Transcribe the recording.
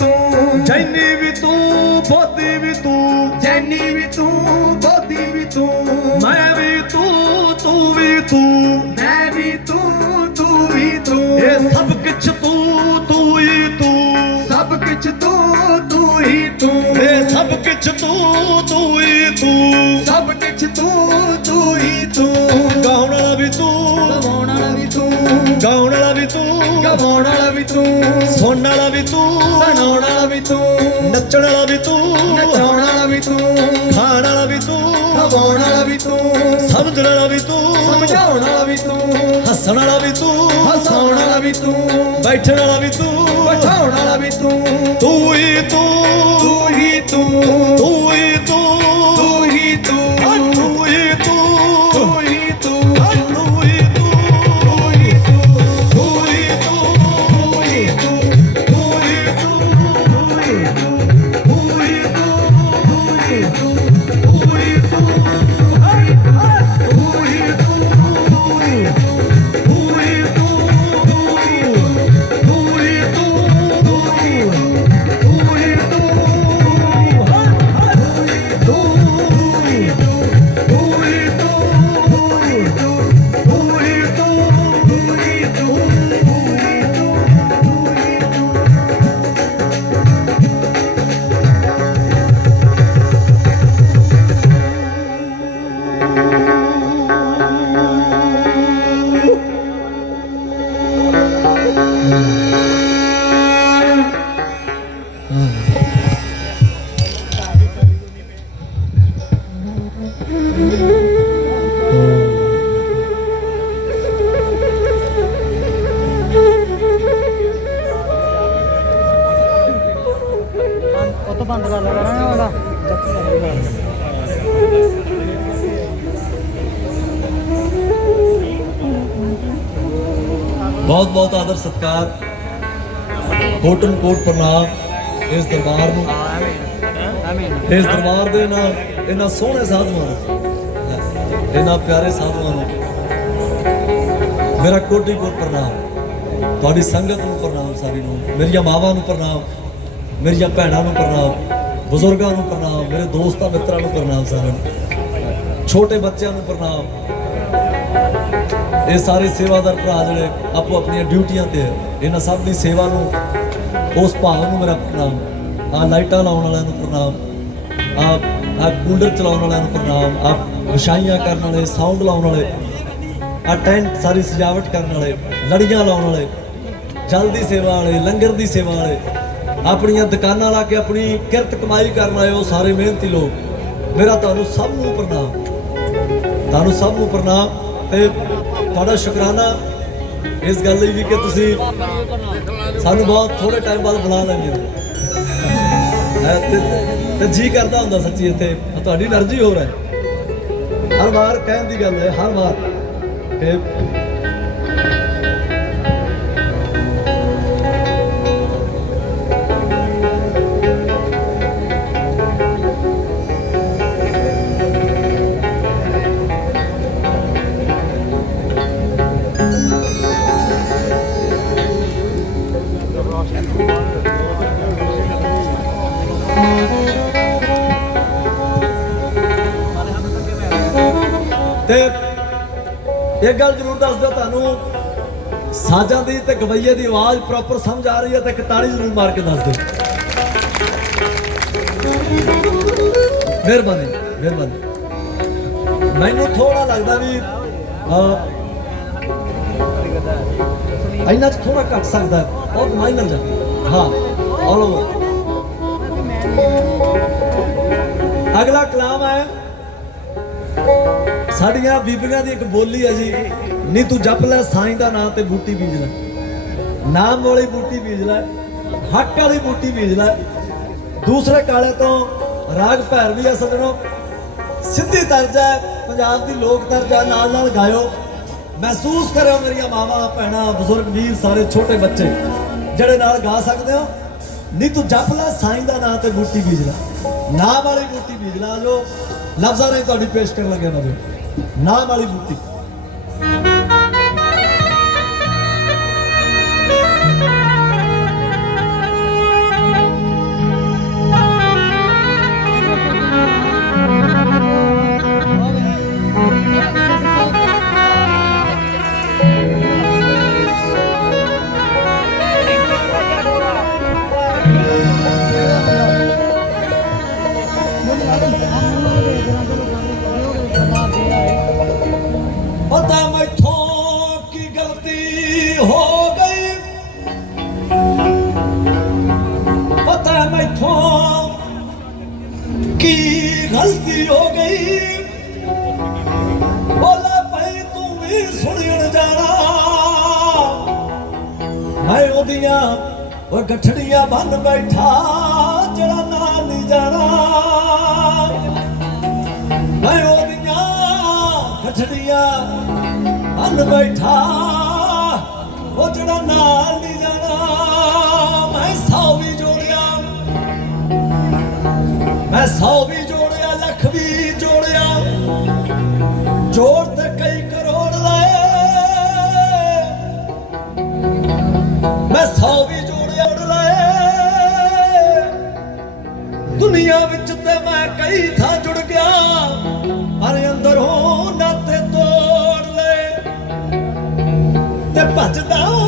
ਤੂੰ। ਜੈਨੀ ਵੀ ਤੂੰ ਬੋਧੀ ਵੀ ਤੂੰ। ਜੈਨੀ ਵੀ ਤੂੰ ਬੋਧੀ ਵੀ ਤੂੰ। ਮੈਂ ਵੀ ਤੂੰ ਤੂੰ ਵੀ ਤੂੰ। ਮੈਂ ਵੀ ਤੂੰ ਤੂੰ ਵੀ ਤੂੰ। ਇਹ ਸਭ ਕੁਛ ਤੂੰ ਤੂੰ ਹੀ ਤੂੰ। ਸਭ ਕੁਝ ਤੂੰ ਤੂੰ ਹੀ ਤੂੰ। ਇਹ ਸਭ ਕੁਛ ਤੂੰ ਤੂੰ ਹੀ ਤੂੰ। ਸਭ ਕੁਝ ਤੂੰ ਤੂੰ ਹੀ ਤੂੰ। ਗਾਉਣ ਵਾਲਾ ਵੀ ਤੂੰ। ਗਵਾਉਣ ਵਾਲਾ ਵੀ ਤੂੰ। ਗਾਉਣ ਵਾਲਾ ਵੀ ਤੂੰ। ਗਵਾਉਣ ਵਾਲਾ ਵੀ ਤੂੰ ਸੁਣਨ ਵਾਲਾ ਵੀ ਤੂੰ ਸੁਣਾਉਣ ਵਾਲਾ ਵੀ ਤੂੰ ਨੱਚਣ ਵਾਲਾ ਵੀ ਤੂੰ ਨਚਾਉਣ ਵਾਲਾ ਵੀ ਤੂੰ ਖਾਣ ਵਾਲਾ ਵੀ ਤੂੰ ਗਵਾਉਣ ਵਾਲਾ ਵੀ ਤੂੰ ਸਮਝਣ ਵਾਲਾ ਵੀ ਤੂੰ ਸਮਝਾਉਣ ਵਾਲਾ ਵੀ ਤੂੰ ਹੱਸਣ ਵਾਲਾ ਵੀ ਤੂੰ ਹਸਾਉਣ ਵਾਲਾ ਵੀ ਤੂੰ ਬੈਠਣ ਵਾਲਾ ਵੀ ਤੂੰ ਬਿਠਾਉਣ ਵਾਲਾ ਵੀ ਤੂੰ ਤੂੰ ਹੀ ਤੂੰ ਤੂੰ ਹੀ ਤੂੰ ਤੂੰ ਹੀ ਤੂੰ ਸਤਿਕਾਰ। ਕੋਟਨ ਕੋਟ ਪ੍ਰਣਾਮ ਇਸ ਦਰਬਾਰ ਨੂੰ। ਇਸ ਦਰਬਾਰ ਦੇ ਨਾਲ ਇਹਨਾਂ ਸੋਹਣੇ ਸਾਧੂਆਂ ਨੂੰ। ਇਹਨਾਂ ਪਿਆਰੇ ਸਾਧੂਆਂ ਨੂੰ। ਮੇਰਾ ਕੋਟੀ ਕੋਟ ਪ੍ਰਣਾਮ। ਤੁਹਾਡੀ ਸੰਗਤ ਨੂੰ ਪ੍ਰਣਾਮ ਸਾਰੀ ਨੂੰ। ਮੇਰੀਆਂ ਮਾਵਾਂ ਨੂੰ ਪ੍ਰਣਾਮ। ਮੇਰੀਆਂ ਭੈਣਾਂ ਨੂੰ ਪ੍ਰਣਾਮ। ਬਜ਼ੁਰਗਾਂ ਨੂੰ ਪ੍ਰਣਾਮ। ਮੇਰੇ ਦੋਸਤਾਂ ਮਿੱਤਰਾਂ ਨੂੰ ਪ੍ਰਣਾਮ, ਸਾਰਿਆਂ ਨੂੰ। ਛੋਟੇ ਬੱਚਿਆਂ ਨੂੰ ਪ੍ਰਣਾਮ। ਇਹ ਸਾਰੇ ਸੇਵਾਦਾਰ ਭਰਾ ਜਿਹੜੇ ਆਪੋ ਆਪਣੀਆਂ ਡਿਊਟੀਆਂ ਤੇ ਹੈ, ਇਹਨਾਂ ਸਭ ਦੀ ਸੇਵਾ ਨੂੰ ਉਸ ਭਾਵ ਨੂੰ ਮੇਰਾ ਪ੍ਰਣਾਮ। ਆ ਲਾਈਟਾਂ ਲਾਉਣ ਵਾਲਿਆਂ ਨੂੰ ਪ੍ਰਣਾਮ। ਆ ਆ ਕੂਲਰ ਚਲਾਉਣ ਵਾਲਿਆਂ ਨੂੰ ਪ੍ਰਣਾਮ। ਆ ਵਿਛਾਈਆਂ ਕਰਨ ਵਾਲੇ ਸਾਊਂਡ ਲਾਉਣ ਵਾਲੇ ਆ ਟੈਂਟ ਸਾਰੀ ਸਜਾਵਟ ਕਰਨ ਵਾਲੇ ਲੜੀਆਂ ਲਾਉਣ ਵਾਲੇ ਜਲ ਦੀ ਸੇਵਾ ਵਾਲੇ ਲੰਗਰ ਦੀ ਸੇਵਾ ਵਾਲੇ ਆਪਣੀਆਂ ਦੁਕਾਨਾਂ ਲਾ ਕੇ ਆਪਣੀ ਕਿਰਤ ਕਮਾਈ ਕਰਨ ਵਾਲੇ ਉਹ ਸਾਰੇ ਮਿਹਨਤੀ ਲੋਕ ਮੇਰਾ ਤੁਹਾਨੂੰ ਸਭ ਨੂੰ ਪ੍ਰਣਾਮ। ਤੁਹਾਨੂੰ ਸਭ ਨੂੰ ਪ੍ਰਣਾਮ ਤੇ ਤੁਹਾਡਾ ਸ਼ੁਕਰਾਨਾ। ਇਸ ਗੱਲ ਲਈ ਵੀ ਕਿ ਤੁਸੀਂ ਸਾਨੂੰ ਬਹੁਤ ਥੋੜੇ ਟਾਈਮ ਬਾਅਦ ਬੁਲਾ ਲੈਂਦੇ ਹੋ। ਤੇ ਜੀ ਕਰਦਾ ਹੁੰਦਾ ਸੱਚੀ ਇੱਥੇ। ਤੁਹਾਡੀ એનર્ਜੀ ਹੋਰ ਹੈ। ਹਰ ਵਾਰ ਕਹਿਣ ਦੀ ਗੱਲ ਹੈ, ਹਰ ਵਾਰ। ਤੇ ਤੇ ਇਹ ਗੱਲ ਜ਼ਰੂਰ ਦੱਸ ਦਿਓ ਤੁਹਾਨੂੰ। ਸਾਜ਼ਾਂ ਦੀ ਤੇ ਗਵਈਏ ਦੀ ਆਵਾਜ਼ ਪ੍ਰੋਪਰ ਸਮਝ ਆ ਰਹੀ ਹੈ ਤੇ ਇੱਕ ਜ਼ਰੂਰ ਮਾਰ ਕੇ ਦੱਸ ਦਿਓ। ਮਿਹਰਬਾਨੀ ਮਿਹਰਬਾਨੀ। ਮੈਨੂੰ ਥੋੜਾ ਲੱਗਦਾ ਵੀ ਇਹਨਾਂ 'ਚ ਥੋੜਾ ਘੱਟ ਸਕਦਾ ਹੈ, ਬਹੁਤ ਮਾਈਨਰ ਜਾ ਹਾਂ। ਆਲ ਓਵਰ ਅਗਲਾ ਕਲਾਮ ਹੈ ਸਾਡੀਆਂ ਬੀਬੀਆਂ ਦੀ ਇੱਕ ਬੋਲੀ ਹੈ ਜੀ ਨਹੀਂ ਤੂੰ ਜਪ ਲੈ, ਸਾਈਂ ਦਾ ਨਾਂ ਤੇ ਬੂਟੀ ਬੀਜ ਲੈ। ਨਾਮ ਵਾਲੀ ਬੂਟੀ ਬੀਜ ਲੈ, ਹੱਕ ਵਾਲੀ ਬੂਟੀ ਬੀਜ ਲੈ। ਦੂਸਰੇ ਕਾਲੇ ਤੋਂ ਰਾਗ ਭੈਰਵੀ ਆ ਸਜਣੋ। ਸਿੱਧੀ ਤਰਜ ਹੈ, ਪੰਜਾਬ ਦੀ ਲੋਕ ਤਰਜ ਹੈ, ਨਾਲ ਨਾਲ ਗਾਇਓ। ਮਹਿਸੂਸ ਕਰਿਓ ਮੇਰੀਆਂ ਮਾਵਾਂ, ਭੈਣਾਂ, ਬਜ਼ੁਰਗ, ਵੀਰ, ਸਾਰੇ ਛੋਟੇ ਬੱਚੇ, ਜਿਹੜੇ ਨਾਲ ਗਾ ਸਕਦੇ ਹੋ। ਨਹੀਂ ਤੂੰ ਜਪ ਲੈ, ਸਾਈਂ ਦਾ ਨਾਂ ਤੇ ਬੂਟੀ ਬੀਜ ਲੈ। ਨਾਮ ਵਾਲੀ ਬੂਟੀ ਬੀਜ ਲੈ ਜੋ। ਲਫ਼ਜ਼ਾਂ ਰਾਹੀਂ ਤੁਹਾਡੀ ਪੇਸ਼ ਕਰਨ ਲੱਗਿਆ ਮੈਂ ਨਾਮ ਵਾਲੀ ਗੱਠੜੀਆਂ ਬੰਨ ਬੈਠਾ, ਉਹ ਜਿਹੜਾ ਨਾਲ ਨਹੀਂ ਜਾਣਾ, ਮੈਂ ਸੌ ਵੀ ਜੋੜਿਆ। ਮੈਂ ਸੌ ਵੀ ਜੋੜਿਆ, ਲੱਖ ਵੀ ਜੋੜਿਆ। ਜੋੜ ਤੇ ਕਈ ਕਰੋੜ ਲਾਏ। ਮੈਂ ਸੌ ਵੀ ਜੋੜਿਆ, ਉੜ ਲਾਏ। ਦੁਨੀਆ ਵਿੱਚ ਤੇ ਮੈਂ ਕਈ ਥਾਂ ਜੁੜ ਗਿਆ। não